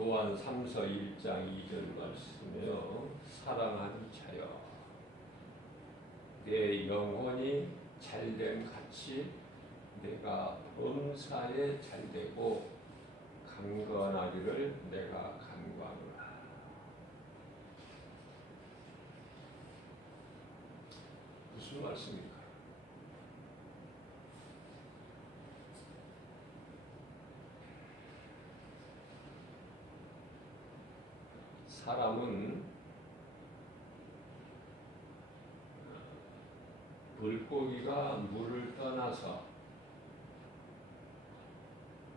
요한 3서 1장 2절 말씀이요. 사랑하는 자여, 내 영혼이 잘됨 같이 내가 범사에 잘되고 강건하기를 내가 간구하노라. 무슨 말씀입니까? 사람은 물고기가 물을 떠나서,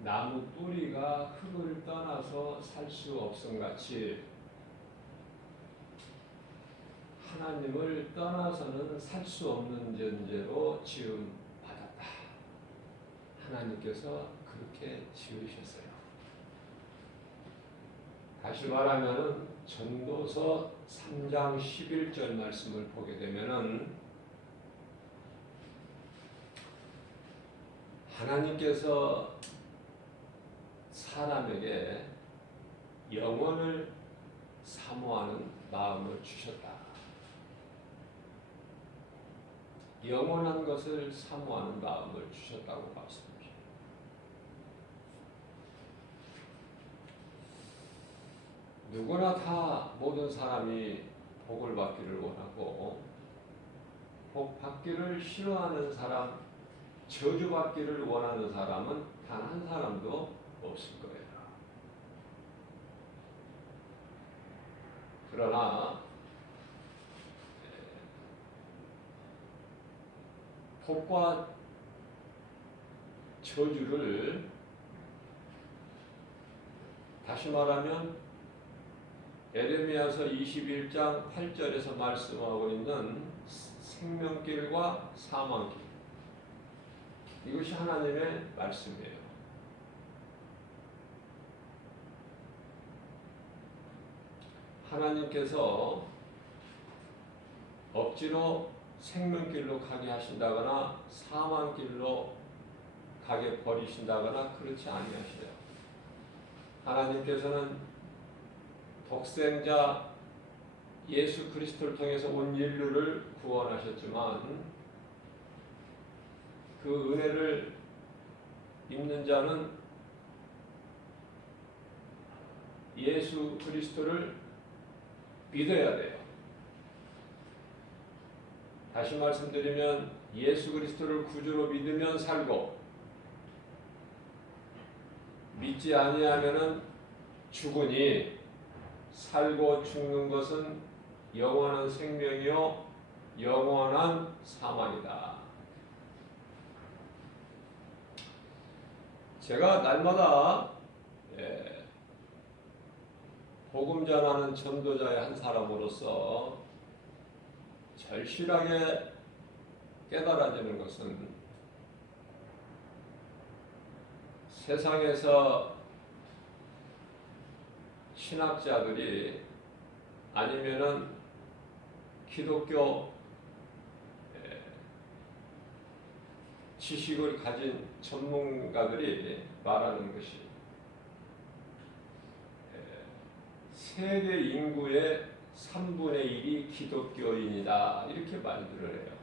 나무 뿌리가 흙을 떠나서 살 수 없음같이 하나님을 떠나서는 살 수 없는 존재로 지음받았다. 하나님께서 그렇게 지으셨어요. 다시 말하면 전도서 3장 11절 말씀을 보게 되면은 하나님께서 사람에게 영혼을 사모하는 마음을 주셨다. 영원한 것을 사모하는 마음을 주셨다고 말씀합니다. 누구나 다 모든 사람이 복을 받기를 원하고, 복 받기를 싫어하는 사람, 저주 받기를 원하는 사람은 단 한 사람도 없을 거예요. 그러나 복과 저주를, 다시 말하면 에레미야서 21장 8절에서 말씀하고 있는 생명길과 사망길, 이것이 하나님의 말씀이에요. 하나님께서 억지로 생명길로 가게 하신다거나 사망길로 가게 버리신다거나 그렇지 아니하시죠. 하나님께서는 독생자 예수 그리스도를 통해서 온 인류를 구원하셨지만, 그 은혜를 입는 자는 예수 그리스도를 믿어야 돼요. 다시 말씀드리면 예수 그리스도를 구주로 믿으면 살고, 믿지 아니하면은 죽으니 살고 죽는 것은 영원한 생명이요 영원한 사망이다. 제가 날마다 복음 전하는 전도자의 한 사람으로서 절실하게 깨달아지는 것은, 세상에서 신학자들이 아니면은 기독교 지식을 가진 전문가들이 말하는 것이 세계 인구의 3분의 1이 기독교인이다, 이렇게 말들을 해요.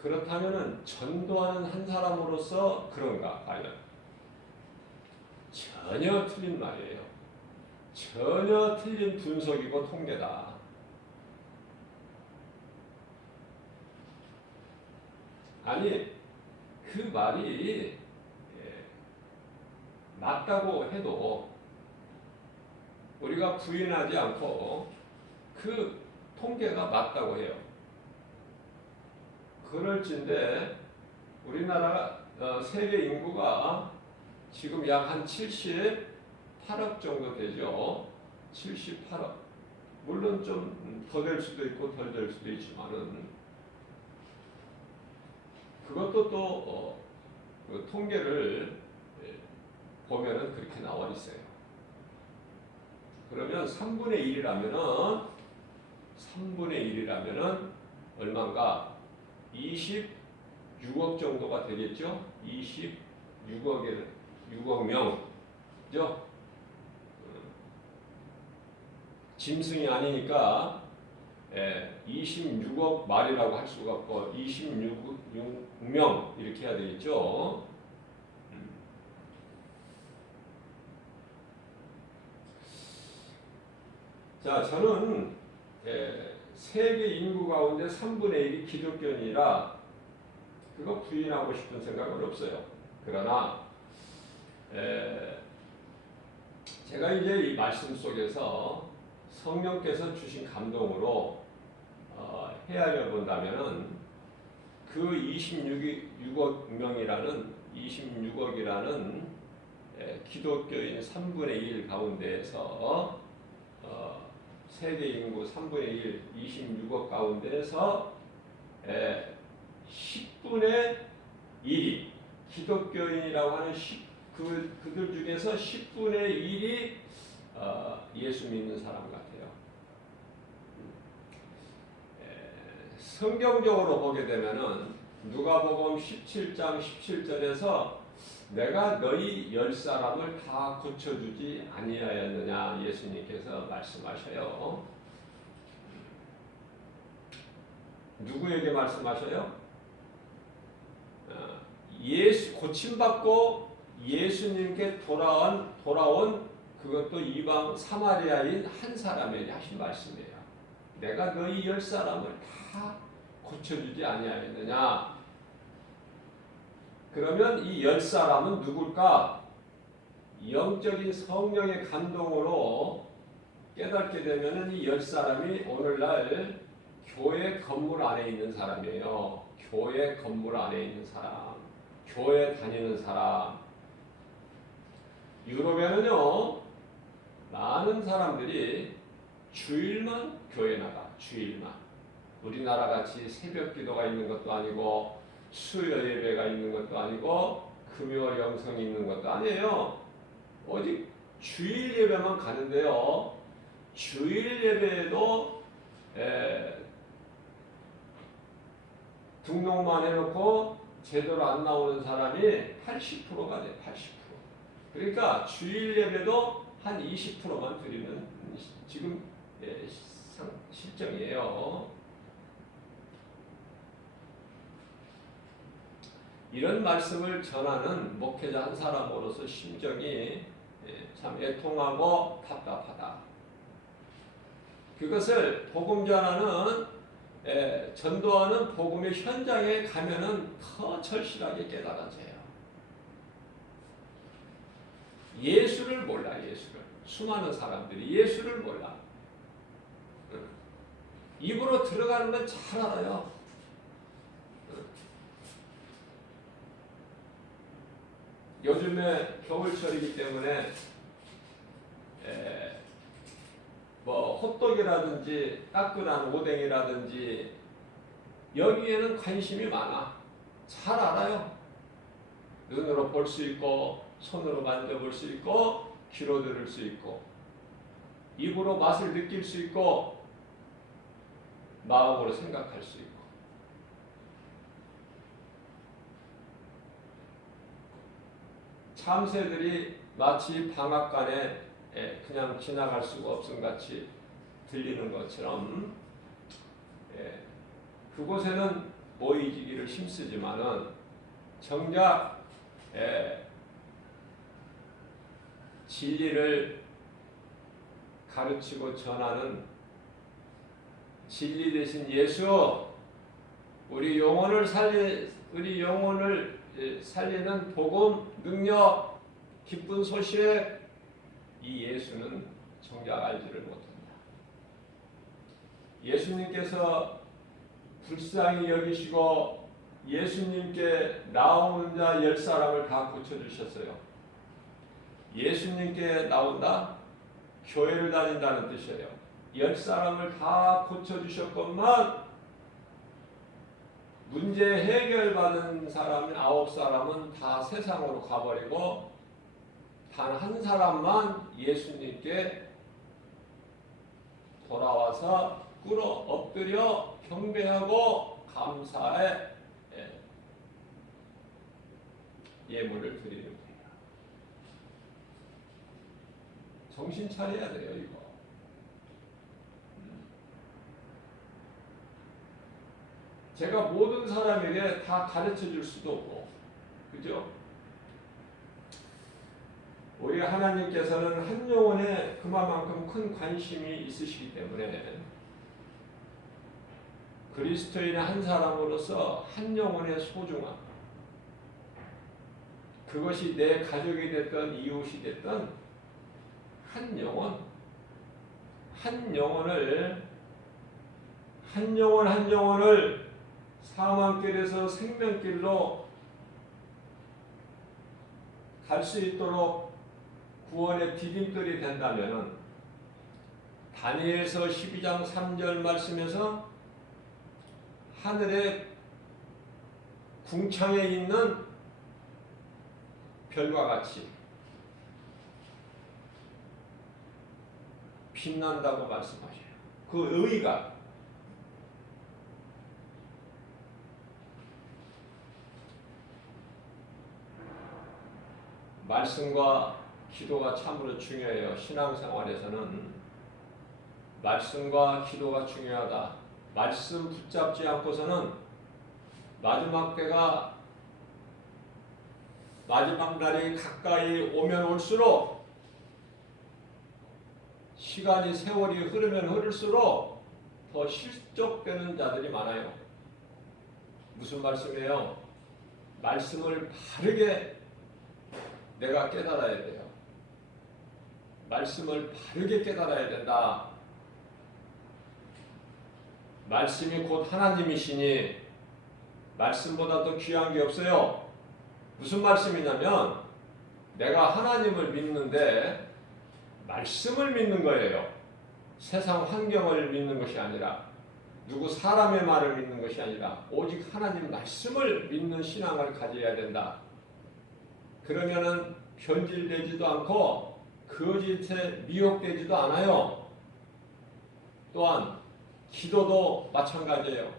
그렇다면 전도하는 한 사람으로서 그런가 과연? 전혀 틀린 말이에요. 전혀 틀린 분석이고 통계다. 아니, 그 말이 맞다고 해도 우리가 부인하지 않고 그 통계가 맞다고 해요. 그럴진데 우리나라 세계 인구가 지금 약 한 78억 정도 되죠. 78억. 물론 좀 더 될 수도 있고 덜 될 수도 있지만은, 그것도 또 그 통계를 보면은 그렇게 나와 있어요. 그러면 3분의 1이라면은 얼마인가? 26억 정도가 되겠죠? 26억 명. 그죠? 짐승이 아니니까 26억 마리라고 할 수가 없고 26명 이렇게 해야 되겠죠. 자, 저는 세계 인구 가운데 3분의 1이 기독교인이라 그거 부인하고 싶은 생각은 없어요. 그러나 제가 이제 이 말씀 속에서 성령께서 주신 감동으로 헤아려 본다면은 그 26억이라는 기독교인 3분의 1 가운데에서 세계 인구 3분의 1, 26억 가운데에서 10분의 1이 기독교인이라고 하는 그들 중에서 10분의 1이 예수 믿는 사람 같아요. 성경적으로 보게 되면은 누가복음 17장 17절에서 내가 너희 10사람을 다 고쳐주지 아니하였느냐 예수님께서 말씀하셔요. 누구에게 말씀하셔요? 예수 고침받고 예수님께 돌아온 그것도 이방 사마리아인 한 사람에게 하신 말씀이에요. 내가 너희 10사람을 다 고쳐주지 아니하였느냐. 그러면 이 10사람은 누굴까? 영적인 성령의 감동으로 깨닫게 되면 이 10사람이 오늘날 교회 건물 안에 있는 사람이에요. 교회 건물 안에 있는 사람, 교회 다니는 사람. 유럽에는요, 많은 사람들이 주일만 교회 나가, 주일만. 우리나라 같이 새벽 기도가 있는 것도 아니고 수요 예배가 있는 것도 아니고 금요 영성이 있는 것도 아니에요. 오직 주일 예배만 가는데요. 주일 예배에도 등록만 해놓고 제대로 안 나오는 사람이 80%가 돼. 80%. 그러니까 주일 예배도 한 20%만 드리는 지금 실정이에요. 이런 말씀을 전하는 목회자 한 사람으로서 심정이 참 애통하고 답답하다. 그것을 복음 전하는 전도하는 복음의 현장에 가면은 더 절실하게 깨달아져요. 예수를 몰라. 예수를. 수많은 사람들이 예수를 몰라. 입으로 들어가는 건 잘 알아요. 요즘에 겨울철이기 때문에 뭐 호떡이라든지 따끈한 오뎅이라든지 여기에는 관심이 많아. 잘 알아요. 눈으로 볼 수 있고 손으로 만져볼 수 있고 귀로 들을 수 있고 입으로 맛을 느낄 수 있고 마음으로 생각할 수 있고 참새들이 마치 방앗간에 그냥 지나갈 수가 없음 같이 들리는 것처럼 그곳에는 모이기를 힘쓰지만은 정작 진리를 가르치고 전하는 진리 대신 예수, 우리 영혼을 살리는 복음, 능력, 기쁜 소식, 이 예수는 정작 알지를 못한다. 예수님께서 불쌍히 여기시고 예수님께 나오는 자 10사람을 다 고쳐주셨어요. 예수님께 나온다? 교회를 다닌다는 뜻이에요. 10사람을 다 고쳐주셨건만 문제 해결받은 사람 9사람은 다 세상으로 가버리고 단 한 사람만 예수님께 돌아와서 꿇어 엎드려 경배하고 감사의 예물을 드리는 거예요. 정신 차려야 돼요, 이거. 제가 모든 사람에게 다 가르쳐 줄 수도 없고, 그죠? 우리 하나님께서는 한 영혼에 그만큼 큰 관심이 있으시기 때문에 그리스도인의 한 사람으로서 한 영혼의 소중함, 그것이 내 가족이 됐든 이웃이 됐든 한 영혼, 한 영혼을 사망길에서 생명길로 갈 수 있도록 구원의 디딤돌이 된다면 다니엘서 12장 3절 말씀에서 하늘의 궁창에 있는 별과 같이 빛난다고 말씀하셔요. 그 의의가 말씀과 기도가 참으로 중요해요. 신앙생활에서는 말씀과 기도가 중요하다. 말씀 붙잡지 않고서는 마지막 날이 가까이 오면 올수록 시간이 세월이 흐르면 흐를수록 더 실족되는 자들이 많아요. 무슨 말씀이에요? 말씀을 바르게 내가 깨달아야 돼요. 말씀을 바르게 깨달아야 된다. 말씀이 곧 하나님이시니 말씀보다 더 귀한 게 없어요. 무슨 말씀이냐면 내가 하나님을 믿는데 말씀을 믿는 거예요. 세상 환경을 믿는 것이 아니라 누구 사람의 말을 믿는 것이 아니라 오직 하나님 말씀을 믿는 신앙을 가져야 된다. 그러면은 변질되지도 않고 거짓에 미혹되지도 않아요. 또한 기도도 마찬가지예요.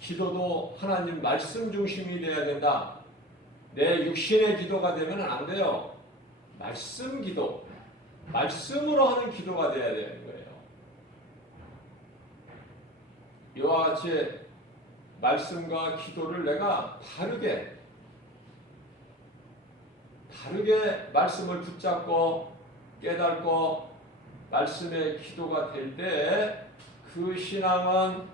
기도도 하나님 말씀 중심이 되어야 된다. 내 육신의 기도가 되면 안 돼요. 말씀 기도, 말씀으로 하는 기도가 되어야 되는 거예요. 이와 같이 말씀과 기도를 내가 바르게 말씀을 붙잡고 깨닫고 말씀의 기도가 될 때 그 신앙은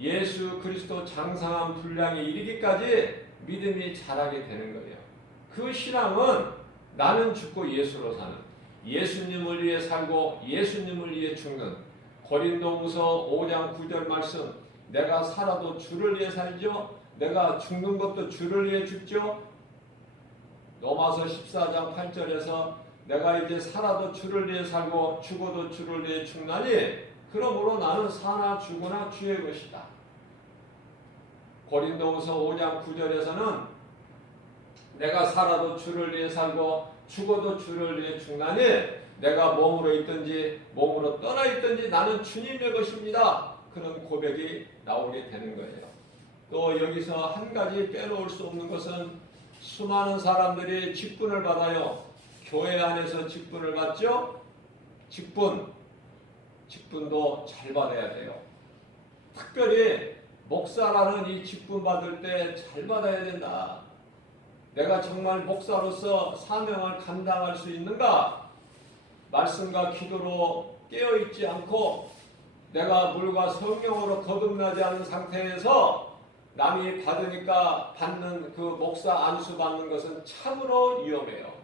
예수 그리스도 장성한 분량에 이르기까지 믿음이 자라게 되는 거예요. 그 신앙은 나는 죽고 예수로 사는, 예수님을 위해 살고 예수님을 위해 죽는, 고린도후서 5장 9절 말씀, 내가 살아도 주를 위해 살죠, 내가 죽는 것도 주를 위해 죽죠. 로마서 14장 8절에서 내가 이제 살아도 주를 위해 살고 죽어도 주를 위해 죽나니 그러므로 나는 사나 죽으나 주의 것이다. 고린도후서 5장 9절에서는 내가 살아도 주를 위해 살고 죽어도 주를 위해 죽나니 내가 몸으로 있든지 몸으로 떠나 있든지 나는 주님의 것입니다. 그런 고백이 나오게 되는 거예요. 또 여기서 한 가지 빼놓을 수 없는 것은 수많은 사람들이 직분을 받아요. 교회 안에서 직분을 받죠. 직분도 잘 받아야 돼요. 특별히 목사라는 이 직분 받을 때 잘 받아야 된다. 내가 정말 목사로서 사명을 감당할 수 있는가? 말씀과 기도로 깨어있지 않고 내가 물과 성령으로 거듭나지 않은 상태에서 남이 받으니까 받는 그 목사 안수 받는 것은 참으로 위험해요.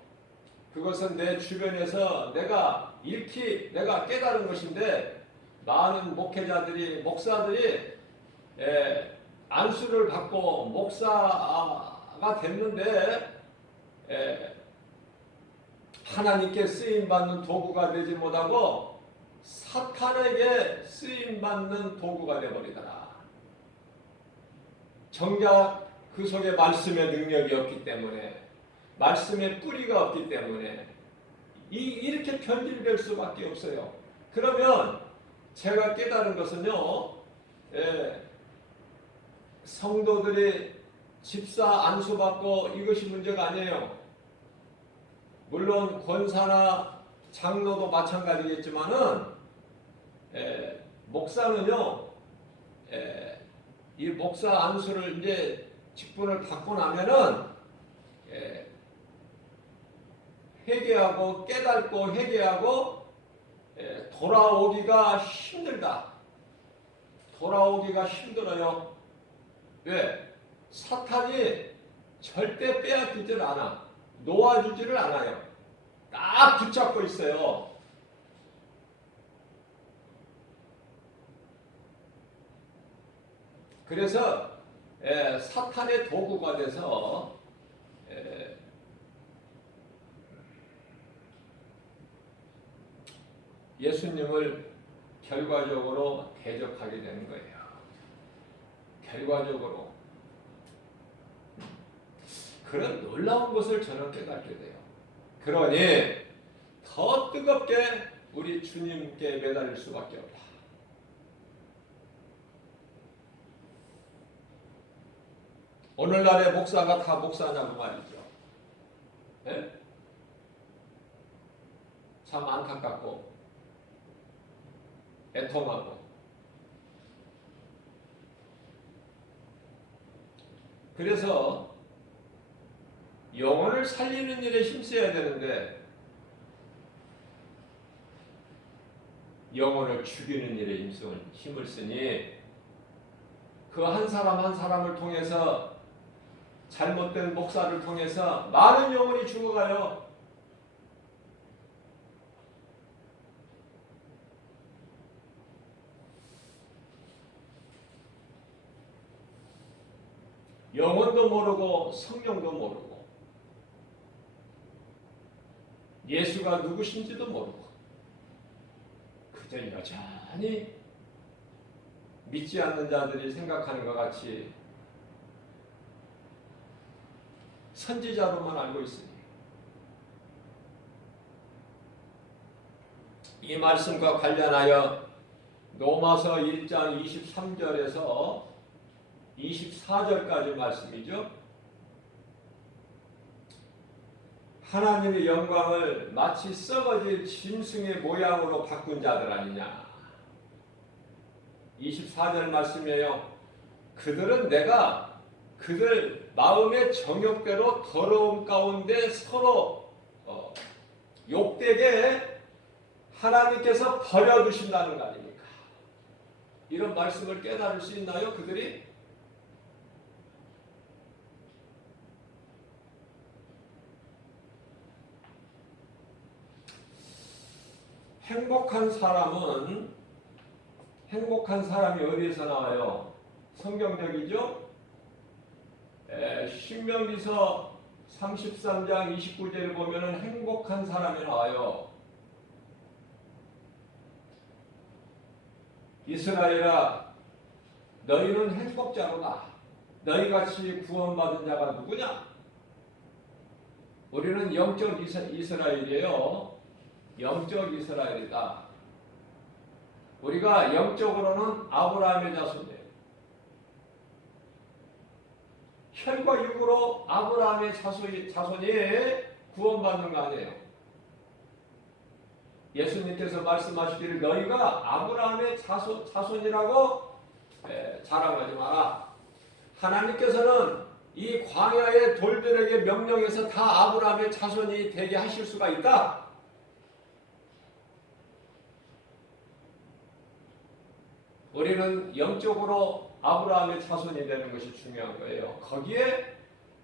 그것은 내 주변에서 내가 깨달은 것인데 많은 목사들이 안수를 받고 목사가 됐는데 하나님께 쓰임받는 도구가 되지 못하고 사탄에게 쓰임받는 도구가 되어버리더라. 정작 그 속에 말씀의 능력이 없기 때문에, 말씀의 뿌리가 없기 때문에 이렇게 변질될 수밖에 없어요. 그러면 제가 깨달은 것은요, 성도들이 집사 안수받고 이것이 문제가 아니에요. 물론 권사나 장로도 마찬가지겠지만은 목사는요, 이 목사 안수를 이제 직분을 받고 나면은 회개하고 깨닫고 회개하고 돌아오기가 힘들다. 돌아오기가 힘들어요. 왜? 사탄이 절대 빼앗기질 않아. 놓아주지를 않아요. 딱 붙잡고 있어요. 그래서 사탄의 도구가 돼서 예수님을 결과적으로 대적하게 되는 거예요. 결과적으로 그런 놀라운 것을 저는 깨닫게 돼요. 그러니 더 뜨겁게 우리 주님께 매달릴 수밖에 없다. 오늘날의 목사가 다 목사냐고 말이죠. 네? 참 안타깝고 애통하고. 그래서 영혼을 살리는 일에 힘써야 되는데 영혼을 죽이는 일에 힘을 쓰니 그 한 사람 한 사람을 통해서 잘못된 목사를 통해서 많은 영혼이 죽어가요. 영혼도 모르고 성령도 모르고 예수가 누구신지도 모르고 그저 여전히 믿지 않는 자들이 생각하는 것 같이 선지자로만 알고 있으니 이 말씀과 관련하여 로마서 1장 23절에서 24절까지 말씀이죠. 하나님의 영광을 마치 썩어질 짐승의 모양으로 바꾼 자들 아니냐. 24절 말씀이에요. 그들은 내가 그들 마음의 정욕대로 더러움 가운데 서로 욕되게 하나님께서 버려두신다는 거 아닙니까? 이런 말씀을 깨달을 수 있나요? 그들이? 행복한 사람이 어디에서 나와요? 성경적이죠? 신명기서 33장 29절을 보면 행복한 사람이 나와요. 이스라엘아, 너희는 행복자로다. 너희같이 구원받은 자가 누구냐? 우리는 영적 이스라엘이에요. 영적 이스라엘이다. 우리가 영적으로는 아브라함의 자손이에요. 혈과 육으로 아브라함의 자손이 구원받는 거 아니에요. 예수님께서 말씀하시기를 너희가 아브라함의 자손이라고 자랑하지 마라. 하나님께서는 이 광야의 돌들에게 명령해서 다 아브라함의 자손이 되게 하실 수가 있다. 우리는 영적으로 아브라함의 자손이 되는 것이 중요한 거예요. 거기에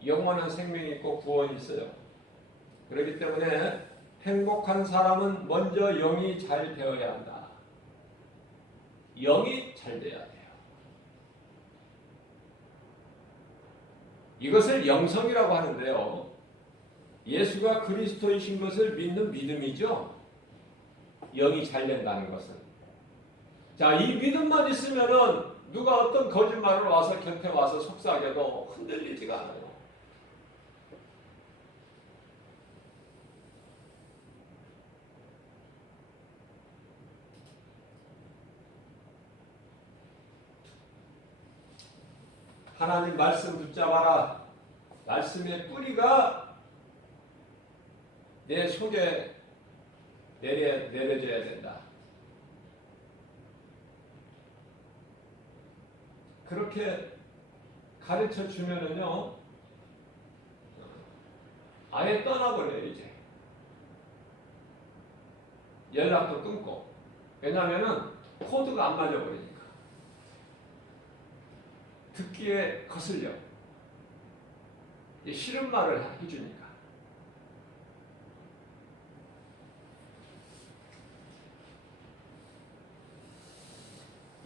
영원한 생명이 있고 구원이 있어요. 그렇기 때문에 행복한 사람은 먼저 영이 잘 되어야 한다. 영이 잘 돼야 돼요. 이것을 영성이라고 하는데요. 예수가 그리스도이신 것을 믿는 믿음이죠. 영이 잘 된다는 것은. 자, 이 믿음만 있으면은 누가 어떤 거짓말을 와서 곁에 와서 속삭여도 흔들리지가 않아요. 하나님 말씀 붙잡아라. 말씀의 뿌리가 내 속에 내려줘야 된다. 그렇게 가르쳐 주면은요, 아예 떠나버려요, 이제. 연락도 끊고. 왜냐면은 코드가 안 맞아버리니까. 듣기에 거슬려. 싫은 말을 해주니까.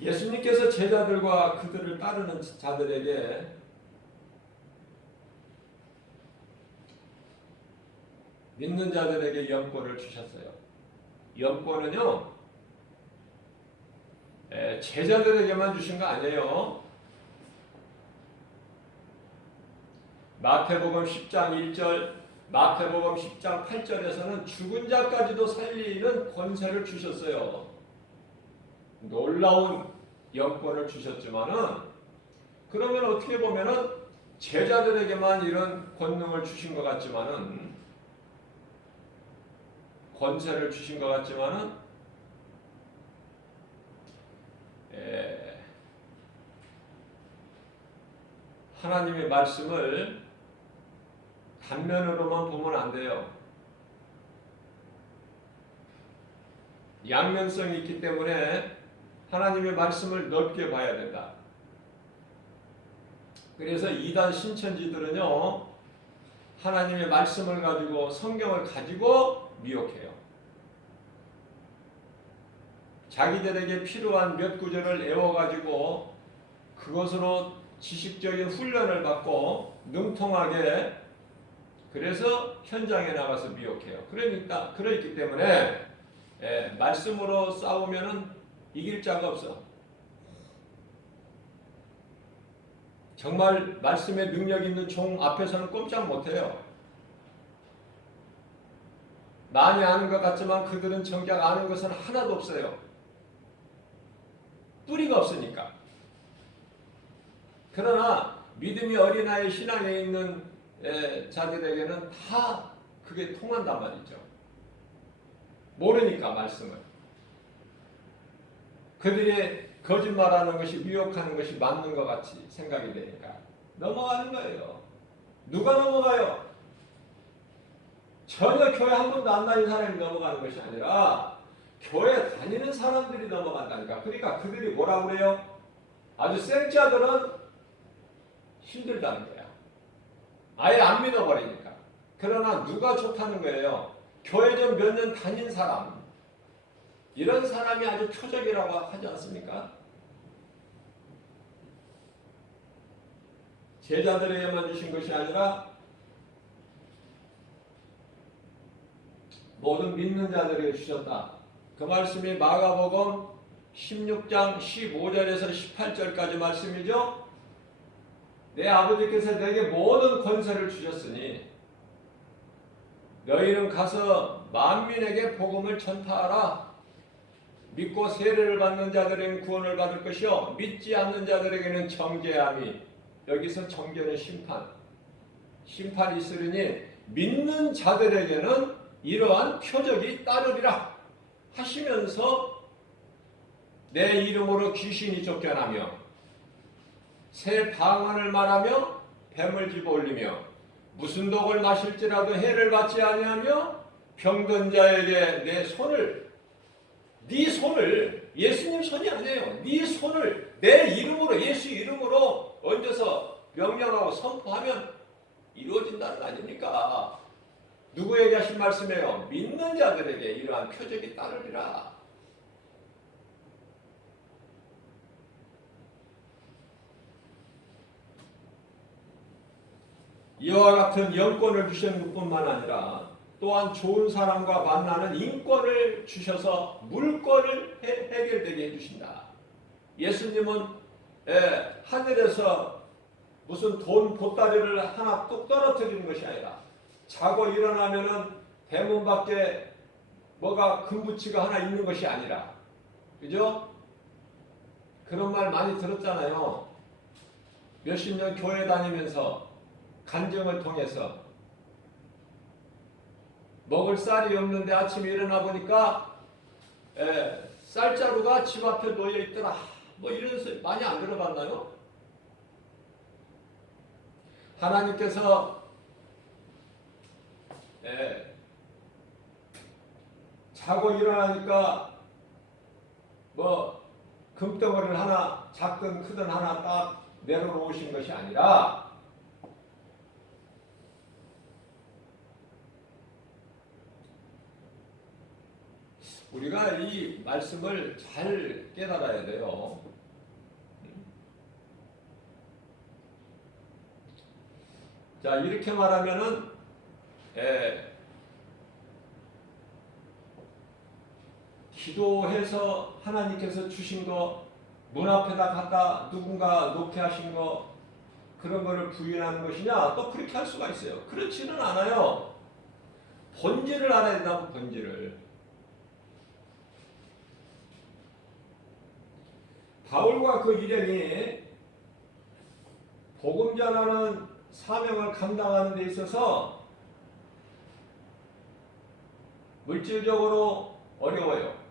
예수님께서 제자들과 그들을 따르는 자들에게 믿는 자들에게 영권을 주셨어요. 영권은요, 제자들에게만 주신 거 아니에요. 마태복음 10장 1절, 마태복음 10장 8절에서는 죽은 자까지도 살리는 권세를 주셨어요. 놀라운 영권을 주셨지만은, 그러면 어떻게 보면은 제자들에게만 이런 권능을 주신 것 같지만은, 권세를 주신 것 같지만은, 하나님의 말씀을 단면으로만 보면 안 돼요. 양면성이 있기 때문에 하나님의 말씀을 넓게 봐야 된다. 그래서 이단 신천지들은요, 하나님의 말씀을 가지고, 성경을 가지고 미혹해요. 자기들에게 필요한 몇 구절을 외워가지고 그것으로 지식적인 훈련을 받고 능통하게, 그래서 현장에 나가서 미혹해요. 그러기 때문에 말씀으로 싸우면은 이길 자가 없어. 정말 말씀에 능력 있는 종 앞에서는 꼼짝 못해요. 많이 아는 것 같지만 그들은 정작 아는 것은 하나도 없어요. 뿌리가 없으니까. 그러나 믿음이 어린아이 신앙에 있는 자들에게는 다 그게 통한단 말이죠. 모르니까 말씀을. 그들이 거짓말하는 것이, 미혹하는 것이 맞는 것 같이 생각이 되니까 넘어가는 거예요. 누가 넘어가요? 전혀 교회 한 번도 안 다닌 사람이 넘어가는 것이 아니라 교회 다니는 사람들이 넘어간다니까. 그러니까 그들이 뭐라고 그래요? 아주 생자들은 힘들다는 거야. 아예 안 믿어버리니까. 그러나 누가 좋다는 거예요? 교회 좀 몇 년 다닌 사람, 이런 사람이 아주 표적이라고 하지 않습니까? 제자들에게만 주신 것이 아니라 모든 믿는 자들에게 주셨다. 그 말씀이 마가복음 16장 15절에서 18절까지 말씀이죠. 내 아버지께서 내게 모든 권세를 주셨으니 너희는 가서 만민에게 복음을 전파하라. 믿고 세례를 받는 자들에게는 구원을 받을 것이요 믿지 않는 자들에게는 정죄함이, 여기서 정죄는 심판이 있으리니 믿는 자들에게는 이러한 표적이 따르리라 하시면서 내 이름으로 귀신이 쫓겨나며 새 방언을 말하며 뱀을 집어올리며 무슨 독을 마실지라도 해를 받지 아니하며 병든 자에게 네 손을, 예수님 손이 아니에요. 네 손을 내 이름으로, 예수 이름으로 얹어서 명령하고 선포하면 이루어진다는 거 아닙니까? 누구에게 하신 말씀이에요? 믿는 자들에게 이러한 표적이 따르리라. 이와 같은 영권을 주신 것뿐만 아니라 또한 좋은 사람과 만나는 인권을 주셔서 물권을 해결되게 해주신다. 예수님은 하늘에서 무슨 돈 보따리를 하나 뚝 떨어뜨리는 것이 아니라 자고 일어나면은 대문 밖에 뭐가 금붙이가 하나 있는 것이 아니라, 그죠? 그런 말 많이 들었잖아요. 몇십 년 교회 다니면서 간증을 통해서 먹을 쌀이 없는데 아침에 일어나 보니까 쌀자루가 집 앞에 놓여 있더라. 뭐 이런 소리 많이 안 들어봤나요? 하나님께서 자고 일어나니까 뭐 금덩어리를 하나 작든 크든 하나 딱 내려놓으신 것이 아니라 우리가 이 말씀을 잘 깨달아야 돼요. 자, 이렇게 말하면은 기도해서 하나님께서 주신 거 문 앞에다 갖다 누군가 놓게 하신 거 그런 거를 부인하는 것이냐? 또 그렇게 할 수가 있어요. 그렇지는 않아요. 본질을 알아야 된다고, 본질을. 바울과 그 일행이 복음 전하는 사명을 감당하는 데 있어서 물질적으로 어려워요.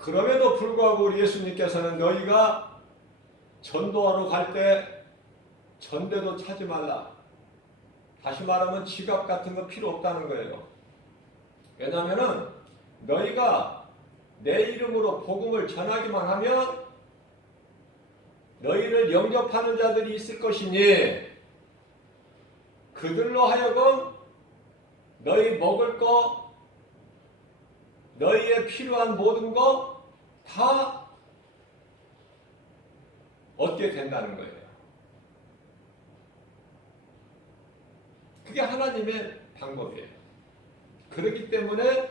그럼에도 불구하고 우리 예수님께서는 너희가 전도하러 갈 때 전대도 차지 말라. 다시 말하면 지갑 같은 거 필요 없다는 거예요. 왜냐하면 너희가 내 이름으로 복음을 전하기만 하면 너희를 영접하는 자들이 있을 것이니 그들로 하여금 너희 먹을 거, 너희의 필요한 모든 거 다 얻게 된다는 거예요. 그게 하나님의 방법이에요. 그렇기 때문에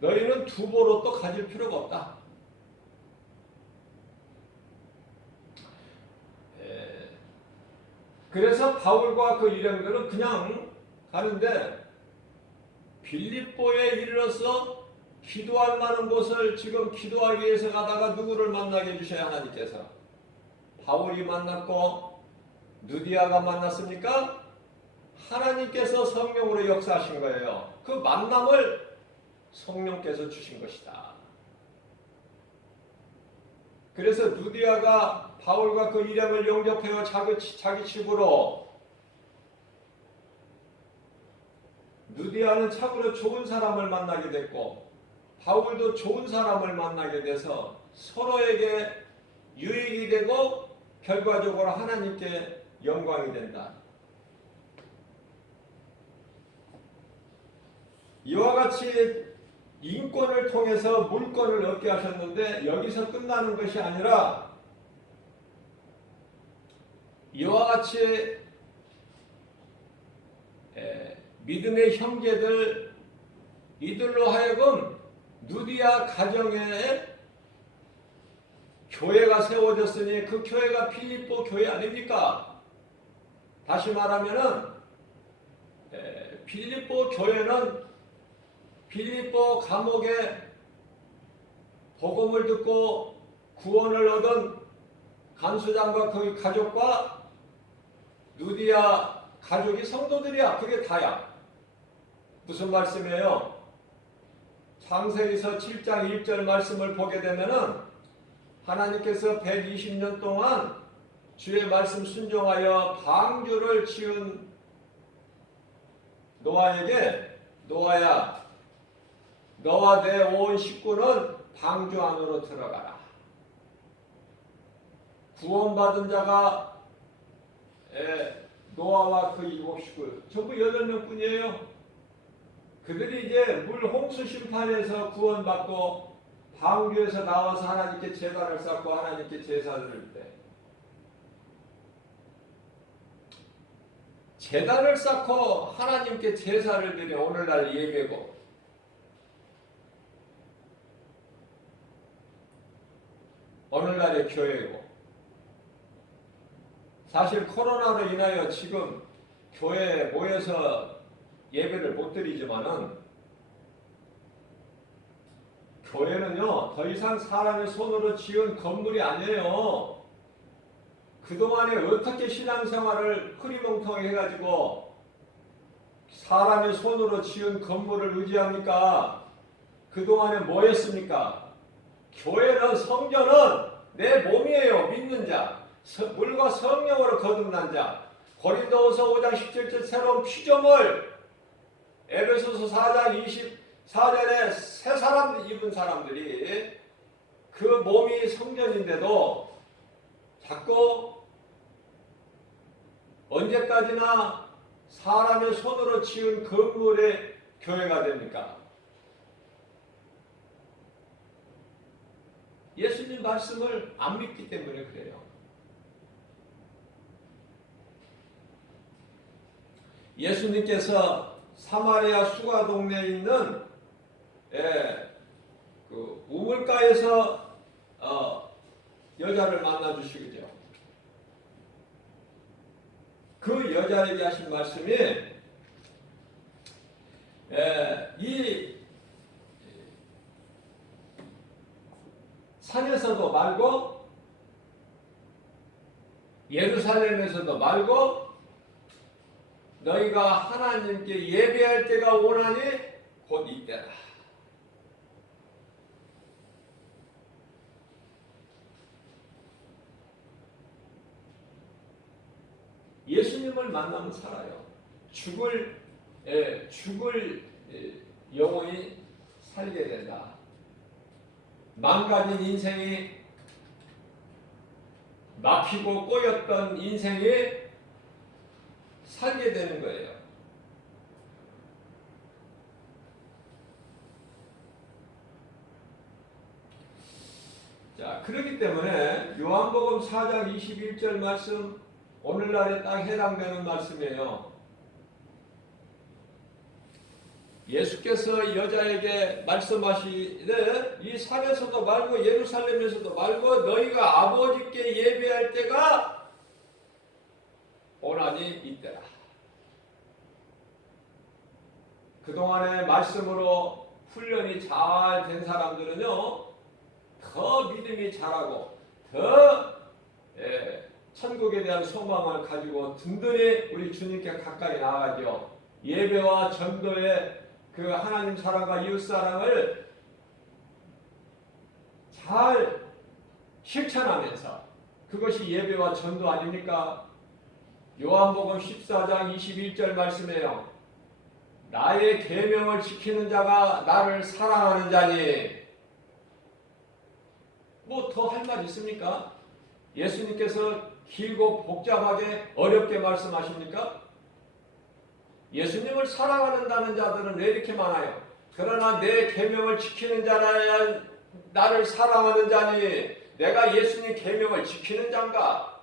너희는 두보로 또 가질 필요가 없다. 그래서 바울과 그 일행들은 그냥 가는데 빌립보에 이르러서 기도할 만한 곳을 지금 기도하기 위해서 가다가 누구를 만나게 해주셔야 하나님께서? 바울이 만났고 누디아가 만났습니까? 하나님께서 성령으로 역사하신 거예요. 그 만남을 성령께서 주신 것이다. 그래서 누디아가 바울과 그 일행을 영접해요. 자기 집으로. 누디아는 참으로 좋은 사람을 만나게 됐고 바울도 좋은 사람을 만나게 돼서 서로에게 유익이 되고 결과적으로 하나님께 영광이 된다. 이와 같이 인권을 통해서 물권을 얻게 하셨는데 여기서 끝나는 것이 아니라 이와 같이 믿음의 형제들 이들로 하여금 누디아 가정에 교회가 세워졌으니 그 교회가 빌립보 교회 아닙니까? 다시 말하면은 빌립보 교회는 빌립보 감옥에 복음을 듣고 구원을 얻은 간수장과 그 가족과 누디아 가족이 성도들이야. 그게 다야. 무슨 말씀이에요? 창세기서 7장 1절 말씀을 보게 되면은 하나님께서 120년 동안 주의 말씀 순종하여 방주를 지은 노아에게 노아야 너와 내 온 식구는 방주 안으로 들어가라. 구원받은 자가 노아와 그 7식구 전부 8명 뿐이에요. 그들이 이제 물 홍수 심판에서 구원받고 방주에서 나와서 하나님께 제단을 쌓고 하나님께 제사를 드릴 때 제단을 쌓고 하나님께 제사를 드려 오늘날 예배고 오늘날의 교회고 사실 코로나로 인하여 지금 교회에 모여서 예배를 못 드리지만은 교회는요 더 이상 사람의 손으로 지은 건물이 아니에요. 그동안에 어떻게 신앙생활을 흐리멍텅이 해가지고 사람의 손으로 지은 건물을 의지합니까? 그동안에 뭐 했습니까? 교회는 성전은 내 몸이에요. 믿는 자. 물과 성령으로 거듭난 자. 고린도후서 5장 17절 새로운 피조물. 에베소서 4장 24절에 새 사람 입은 사람들이 그 몸이 성전인데도 자꾸 언제까지나 사람의 손으로 지은 건물의 교회가 됩니까? 예수님 말씀을 안 믿기 때문에 그래요. 예수님께서 사마리아 수가 동네에 있는 그 우물가에서 여자를 만나 주시죠. 그 여자에게 하신 말씀이 이 산에서도 말고 예루살렘에서도 말고 너희가 하나님께 예배할 때가 오나니 곧 이때라. 예수님을 만나면 살아요. 죽을 영혼이 살게 된다. 망가진 인생이, 막히고 꼬였던 인생이 살게 되는 거예요. 자, 그렇기 때문에 요한복음 4장 21절 말씀, 오늘날에 딱 해당되는 말씀이에요. 예수께서 여자에게 말씀하시되 이 산에서도 말고 예루살렘에서도 말고 너희가 아버지께 예배할 때가 오나니 이때라. 그동안의 말씀으로 훈련이 잘 된 사람들은요, 더 믿음이 잘하고 더 천국에 대한 소망을 가지고 든든히 우리 주님께 가까이 나아가죠. 예배와 전도의 그 하나님 사랑과 이웃 사랑을 잘 실천하면서, 그것이 예배와 전도 아닙니까? 요한복음 14장 21절 말씀이에요. 나의 계명을 지키는 자가 나를 사랑하는 자니. 뭐 더 할 말 있습니까? 예수님께서 길고 복잡하게 어렵게 말씀하십니까? 예수님을 사랑하는다는 자들은 왜 이렇게 많아요? 그러나 내 계명을 지키는 자라야 나를 사랑하는 자니. 내가 예수님 계명을 지키는 자인가?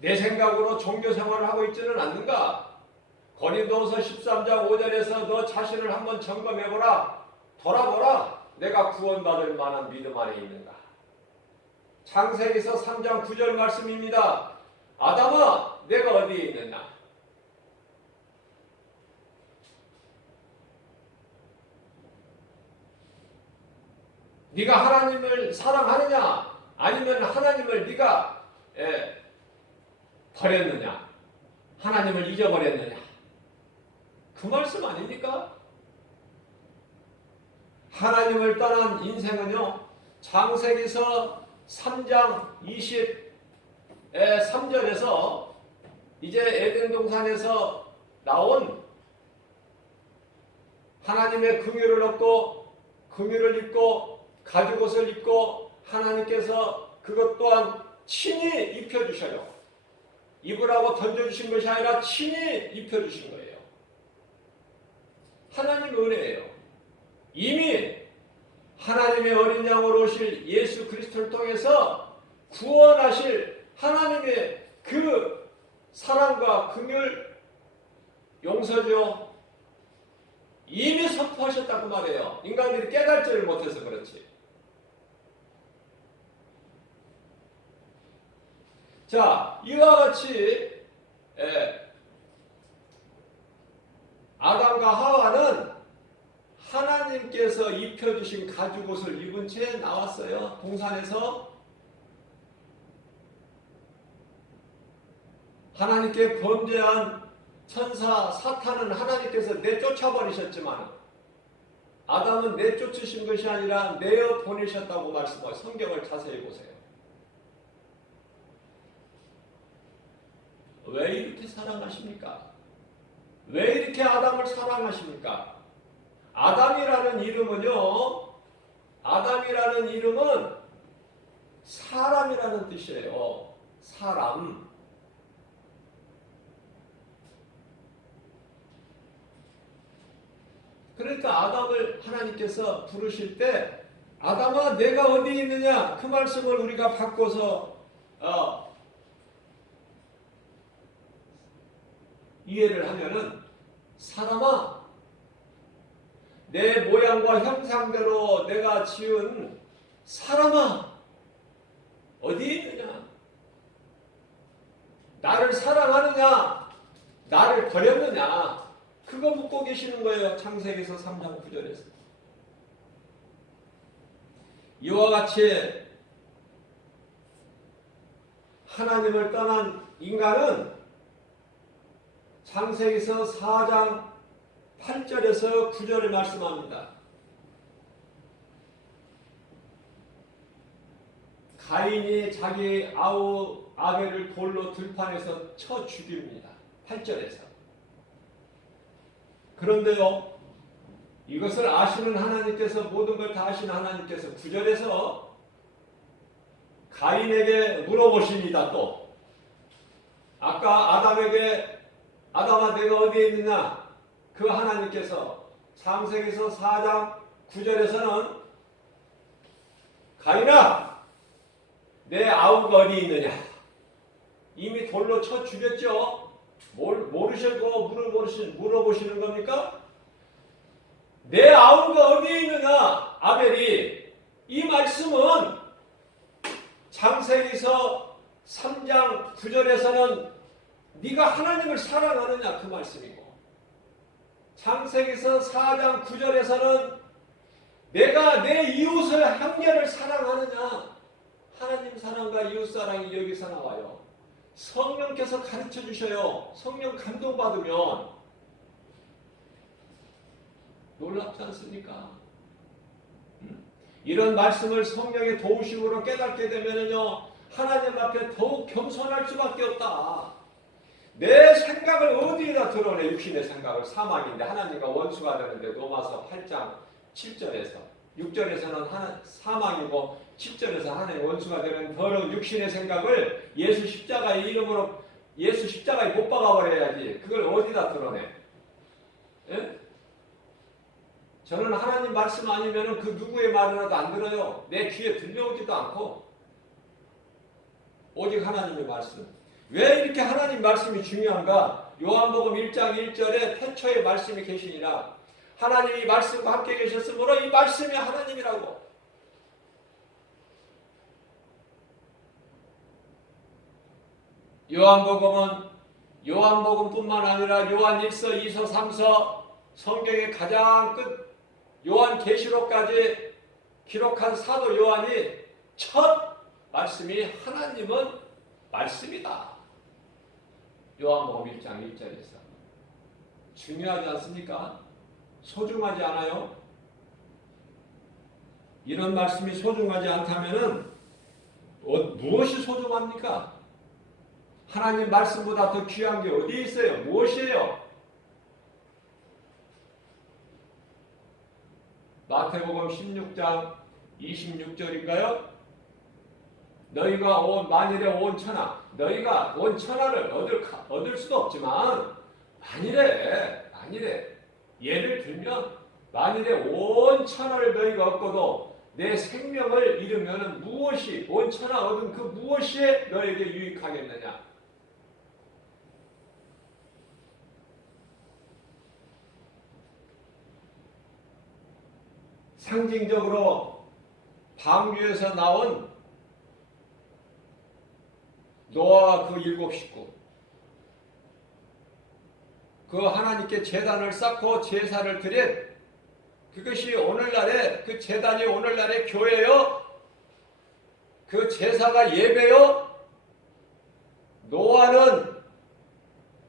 내 생각으로 종교 생활을 하고 있지는 않는가? 고린도후서 13장 5절에서 너 자신을 한번 점검해보라. 돌아보라. 내가 구원받을 만한 믿음 안에 있는가? 창세기서 3장 9절 말씀입니다. 아담아, 내가 어디에 있느냐? 네가 하나님을 사랑하느냐? 아니면 하나님을 네가 버렸느냐? 하나님을 잊어버렸느냐? 그 말씀 아닙니까? 하나님을 떠난 인생은요, 창세기서 3장 23절에서 이제 에덴 동산에서 나온 하나님의 긍휼을 얻고 긍휼을 입고 가죽옷을 입고 하나님께서 그것 또한 친히 입혀주셔요. 입으라고 던져주신 것이 아니라 친히 입혀주신 거예요. 하나님의 은혜예요. 이미 하나님의 어린 양으로 오실 예수 그리스도를 통해서 구원하실 하나님의 그 사랑과 긍휼, 용서죠. 이미 선포하셨다고 말해요. 인간들이 깨달지를 못해서 그렇지. 자, 이와 같이 아담과 하와는 하나님께서 입혀주신 가죽옷을 입은 채 나왔어요. 동산에서. 하나님께 범죄한 천사 사탄은 하나님께서 내쫓아버리셨지만 아담은 내쫓으신 것이 아니라 내어 보내셨다고 말씀하고 성경을 자세히 보세요. 왜 이렇게 사랑하십니까? 왜 이렇게 아담을 사랑하십니까? 아담이라는 이름은 사람이라는 뜻이에요. 사람. 그러니까 아담을 하나님께서 부르실 때 아담아 내가 어디 있느냐 그 말씀을 우리가 바꿔서 이해를 하면은 사람아 내 모양과 형상대로 내가 지은 사람아 어디 있느냐 나를 사랑하느냐 나를 버렸느냐 그거 묻고 계시는 거예요. 창세기에서 3장 9절에서. 이와 같이 하나님을 떠난 인간은 창세기에서 4장 8절에서 9절을 말씀합니다. 가인이 자기 아우 아벨을 돌로 들판에서 쳐 죽입니다. 8절에서. 그런데요, 이것을 아시는 하나님께서 모든 걸 다 아시는 하나님께서 9절에서 가인에게 물어보십니다. 또 아까 아담에게 아담아 내가 어디에 있느냐 그 하나님께서 창세기에서 4장 9절에서는 가인아 내 아우가 어디 있느냐 이미 돌로 쳐 죽였죠. 뭘 모르시고 물어보시는 겁니까? 내 아우가 어디에 있느냐 아벨이. 이 말씀은 창세기서 3장 9절에서는 네가 하나님을 사랑하느냐 그 말씀이고 창세기서 4장 9절에서는 내가 내 이웃을 형제를 사랑하느냐 하나님 사랑과 이웃 사랑이 여기서 나와요. 성령께서 가르쳐 주셔요. 성령 감동받으면 놀랍지 않습니까? 이런 말씀을 성령의 도우심으로 깨닫게 되면요 하나님 앞에 더욱 겸손할 수밖에 없다. 내 생각을 어디에다 드러내? 육신의 생각을. 사망인데 하나님과 원수가 되는데 로마서 8장 7절에서 6절에서는 사망이고 10절에서 하나님 원수가 되는 더러운 육신의 생각을 예수 십자가의 이름으로 예수 십자가에 못 박아버려야지. 그걸 어디다 드러내? 예? 저는 하나님 말씀 아니면 그 누구의 말이라도 안 들어요. 내 귀에 들려오지도 않고 오직 하나님의 말씀. 왜 이렇게 하나님 말씀이 중요한가? 요한복음 1장 1절에 태초에 말씀이 계시니라. 하나님이 말씀과 함께 계셨으므로 이 말씀이 하나님이라고. 요한복음뿐만 아니라 요한 1서, 2서, 3서 성경의 가장 끝 요한계시록까지 기록한 사도 요한이 첫 말씀이 하나님은 말씀이다. 요한복음 1장 1절에서. 중요하지 않습니까? 소중하지 않아요? 이런 말씀이 소중하지 않다면 무엇이 소중합니까? 하나님 말씀보다 더 귀한 게 어디 있어요? 무엇이에요? 마태복음 16장 26절인가요? 너희가 만일에 온 천하, 너희가 온 천하를 얻을 수도 없지만 만일에 예를 들면 만일에 온 천하를 너희가 얻고도 내 생명을 잃으면 무엇이 온 천하 얻은 그 무엇이 너에게 유익하겠느냐? 상징적으로 방주에서 나온 노아와 그 7 식구, 그 하나님께 제단을 쌓고 제사를 드린 그것이 오늘날의 그 제단이 오늘날의 교회요? 그 제사가 예배요? 노아는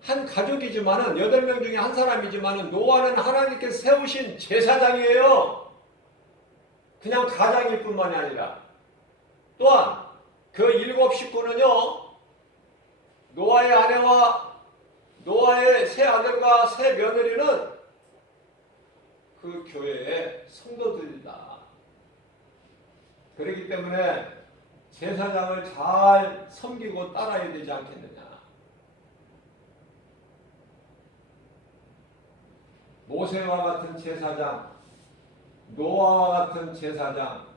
한 가족이지만은 8명 중에 한 사람이지만은 노아는 하나님께서 세우신 제사장이에요. 그냥 가장일 뿐만이 아니라 또한 그 7 식구는요, 노아의 아내와 노아의 세 아들과 세 며느리는 그 교회의 성도들이다. 그렇기 때문에 제사장을 잘 섬기고 따라야 되지 않겠느냐. 모세와 같은 제사장, 노아와 같은 제사장,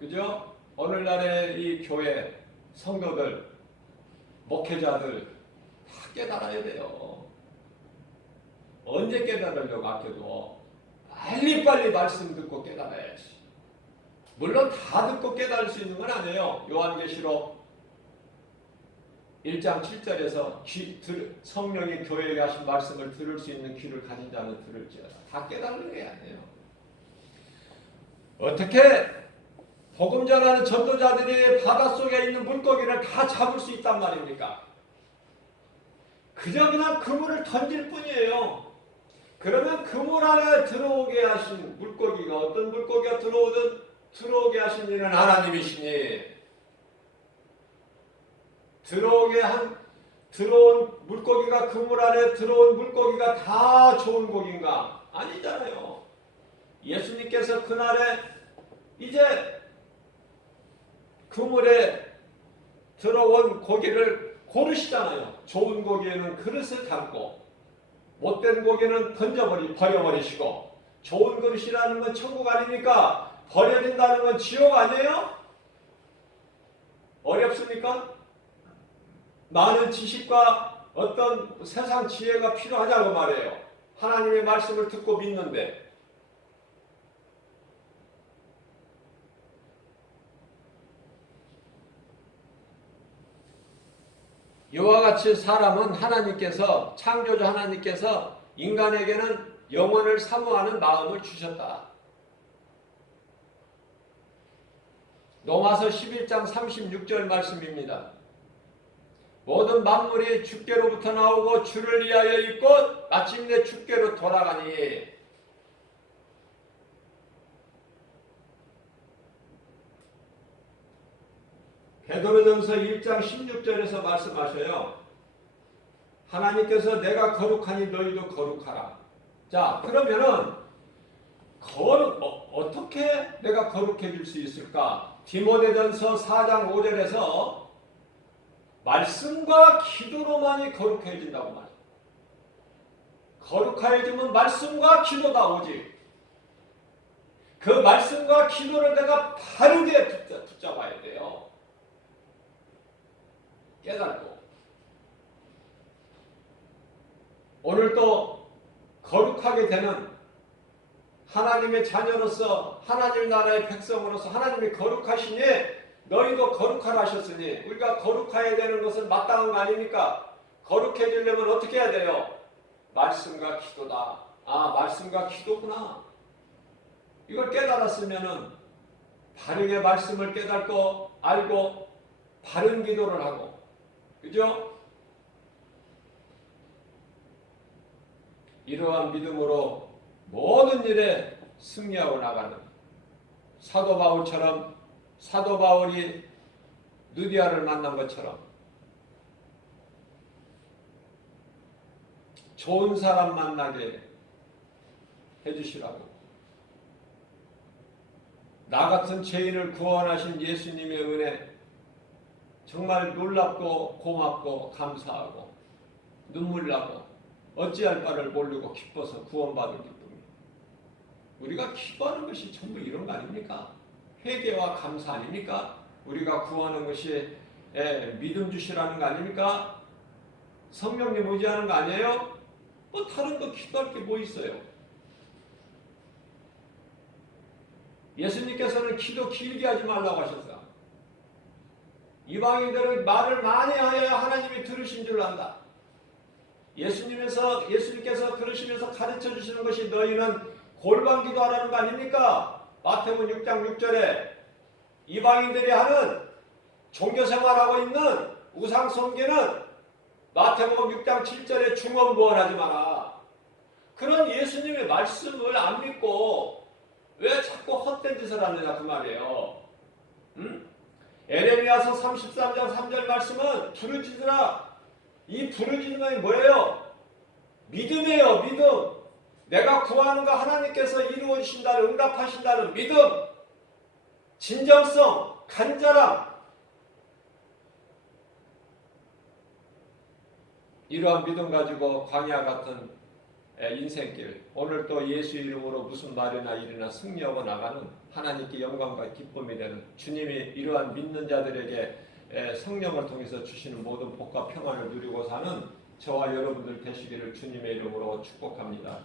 그죠? 오늘날의 이 교회 성도들, 목회자들 다 깨달아야 돼요. 언제 깨달으려고 아껴도 빨리빨리 말씀 듣고 깨달아야지. 물론 다 듣고 깨달을 수 있는 건 아니에요. 요한계시록 1장 7절에서 성령이 교회에 하신 말씀을 들을 수 있는 귀를 가진 자는 들을지어다. 다 깨달는 게 아니에요. 어떻게 복음 전하는 전도자들이 바닷속에 있는 물고기를 다 잡을 수 있단 말입니까? 그냥 그물을 던질 뿐이에요. 그러면 그물 안에 들어오게 하신 물고기가 어떤 물고기가 들어오게 하신 이는 하나님이시니 들어온 물고기가 그물 안에 들어온 물고기가 다 좋은 고기인가? 아니잖아요. 예수님께서 그날에 이제 그물에 들어온 고기를 고르시잖아요. 좋은 고기에는 그릇을 담고 못된 고기는 버려버리시고 좋은 그릇이라는 건 천국 아닙니까? 버려진다는 건 지옥 아니에요? 어렵습니까? 많은 지식과 어떤 세상 지혜가 필요하다고 말해요. 하나님의 말씀을 듣고 믿는데 이와 같이 사람은 하나님께서 창조주 하나님께서 인간에게는 영혼을 사모하는 마음을 주셨다. 로마서 11장 36절 말씀입니다. 모든 만물이 주께로부터 나오고 주를 위하여 있고 마침내 주께로 돌아가니. 베드로전서 1장 16절에서 말씀하셔요. 하나님께서 내가 거룩하니 너희도 거룩하라. 자, 그러면은 어떻게 내가 거룩해질 수 있을까? 디모데전서 4장 5절에서 말씀과 기도로만이 거룩해진다고 말해요. 거룩해지면 말씀과 기도다 오직. 그 말씀과 기도를 내가 바르게 붙잡아야 돼요. 깨닫고. 오늘 또 거룩하게 되는 하나님의 자녀로서 하나님 나라의 백성으로서 하나님이 거룩하시니 너희도 거룩하라 하셨으니 우리가 거룩해야 되는 것은 마땅한 거 아닙니까? 거룩해지려면 어떻게 해야 돼요? 말씀과 기도다. 아, 말씀과 기도구나. 이걸 깨달았으면은 바르게 말씀을 깨닫고 알고 바른 기도를 하고, 그죠? 이러한 믿음으로 모든 일에 승리하고 나가는 사도 바울처럼, 사도 바울이 느디아를 만난 것처럼 좋은 사람 만나게 해주시라고. 나 같은 죄인을 구원하신 예수님의 은혜 정말 놀랍고 고맙고 감사하고 눈물 나고 어찌할 바를 모르고 기뻐서 구원받을 기쁨이. 우리가 기뻐하는 것이 전부 이런 거 아닙니까? 회개와 감사 아닙니까? 우리가 구하는 것이 믿음 주시라는 거 아닙니까? 성령님 의지하는 거 아니에요? 뭐 다른 거 기도할 게 뭐 있어요? 예수님께서는 기도 길게 하지 말라고 하셨어요. 이방인들은 말을 많이 하여야 하나님이 들으신 줄 안다. 예수님께서 그러시면서 가르쳐 주시는 것이 너희는 골방 기도하라는 거 아닙니까? 마태복음 6장 6절에 이방인들이 하는 종교생활하고 있는 우상숭배는 마태복음 6장 7절에 중언부언하지 마라. 그런 예수님의 말씀을 안 믿고 왜 자꾸 헛된 짓을 하느냐 그 말이에요. 에레미야서 33장 3절 말씀은 부르짖으라. 이 부르짖음이 뭐예요? 믿음이에요. 믿음. 내가 구하는 거 하나님께서 이루어 주신다는, 응답하신다는 믿음, 진정성, 간절함. 이러한 믿음 가지고 광야 같은 인생길, 오늘 또 예수 이름으로 무슨 말이나 일이나 승리하고 나가는 하나님께 영광과 기쁨이 되는 주님이 이러한 믿는 자들에게 성령을 통해서 주시는 모든 복과 평안을 누리고 사는 저와 여러분들 되시기를 주님의 이름으로 축복합니다.